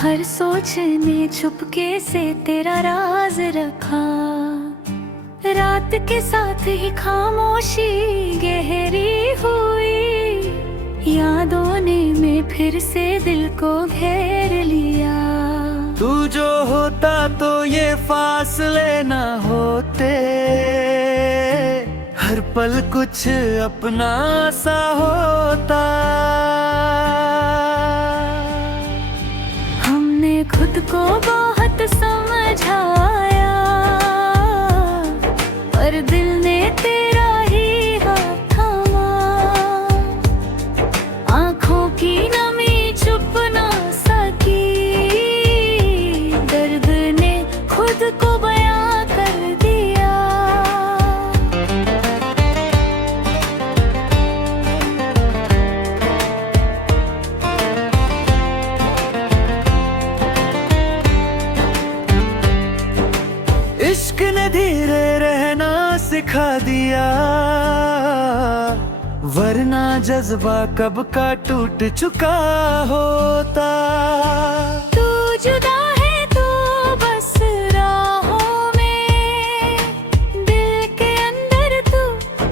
हर सोच ने चुपके से तेरा राज रखा। रात के साथ ही खामोशी गहरी हुई, यादों ने में फिर से दिल को घेर लिया। तू जो होता तो ये फासले ना होते, हर पल कुछ अपना सा होता। हमने खुद को बहुत समझाया, पर दिल ने तेरा ही हाथ थामा। आँखों की नमी छुप ना सकी, दर्द ने खुद को बयां कर दिया। इश्क ने धीरे रहना सिखा दिया, वरना जज्बा कब का टूट चुका होता। तू जुदा है तो बस राहों में, दिल के अंदर तू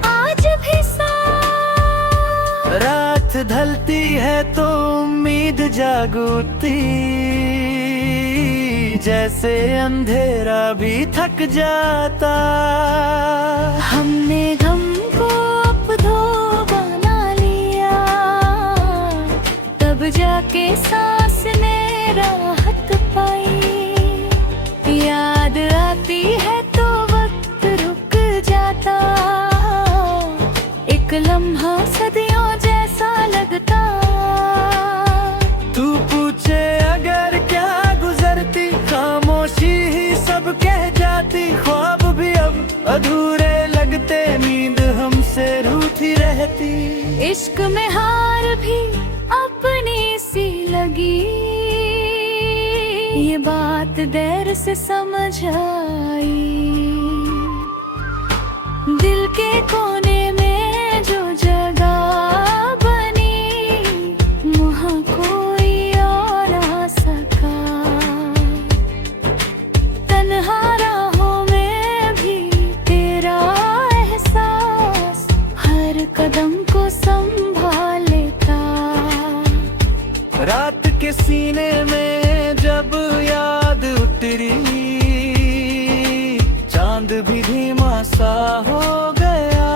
आज भी साथ। रात ढलती है तो उम्मीद जाग उठती, जैसे अंधेरा भी थक जाता। हमने गम को अपनों बना लिया, तब जाके सांस ने राहत पाई। याद आती है तो वक्त रुक जाता, एक लम्हा सदियों जैसा लगता। तू पूछे अगर क्या गुजरती, खामोशी ही सब कह जाती। ख्वाब भी अब अधूरे लगते, नींद हमसे रूठी रहती। इश्क में हार भी अपनी सी लगी, ये बात देर से समझ आई। दिल के कोने में जो जगह बनी, वहाँ कोई और आ सका। तन्हा राहों में भी तेरा एहसास हर कदम को संभाल लेता। रात के सीने में जब याद उतरी, चांद भी धीमा सा हो गया।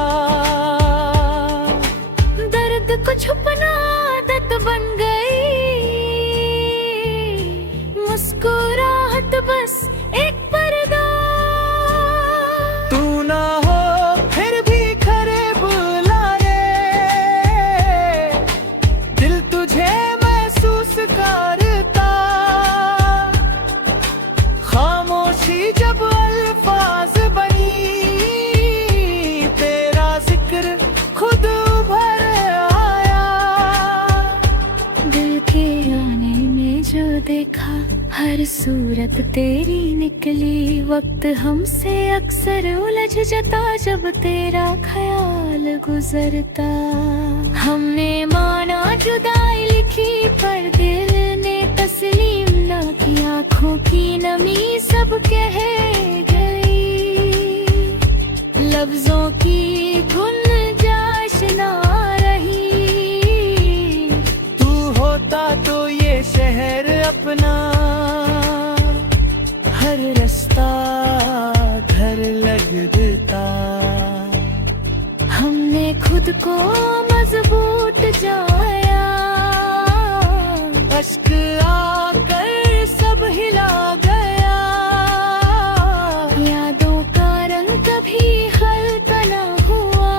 दर्द को छुपना आदत बन गई, मुस्कुराहट बस एक पर्दा। तू ना हो फिर भी खरे बुलाए, दिल तुझे महसूस करता। खामोशी जब अल्फाज बनी, तेरा जिक्र खुद उभर आया। दिल के आने में जो देखा, हर सूरत तेरी निकली। वक्त हमसे अक्सर उलझ जाता, जब तेरा ख्याल गुजरता। हमने माना जुदाई लिखी, पर दिल ने तस्लीम ना की। आँखों की नमी सब कह गई, लफ्जों की गुंजाइश ना रही। तू होता तो ये शहर अपना, हर रास्ता घर लगता। हमने खुद को मजबूत जाया, अश्क आकर सब हिला गया। यादों का रंग कभी हल्का न हुआ।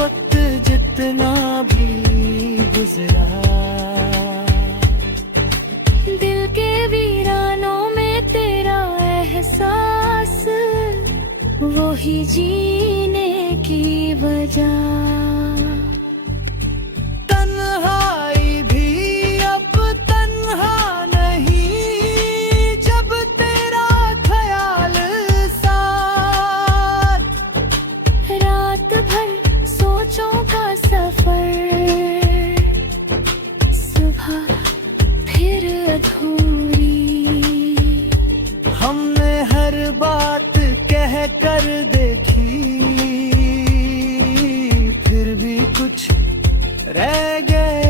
वक्त जितना भी गुजरा, दिल के वीरानों में तेरा एहसास, वो ही जीने की वजह। तन्हाई भी अब तन्हा नहीं, जब तेरा ख्याल साथ। रात भर सोचों का सफर, सुबह फिर कुछ रह गया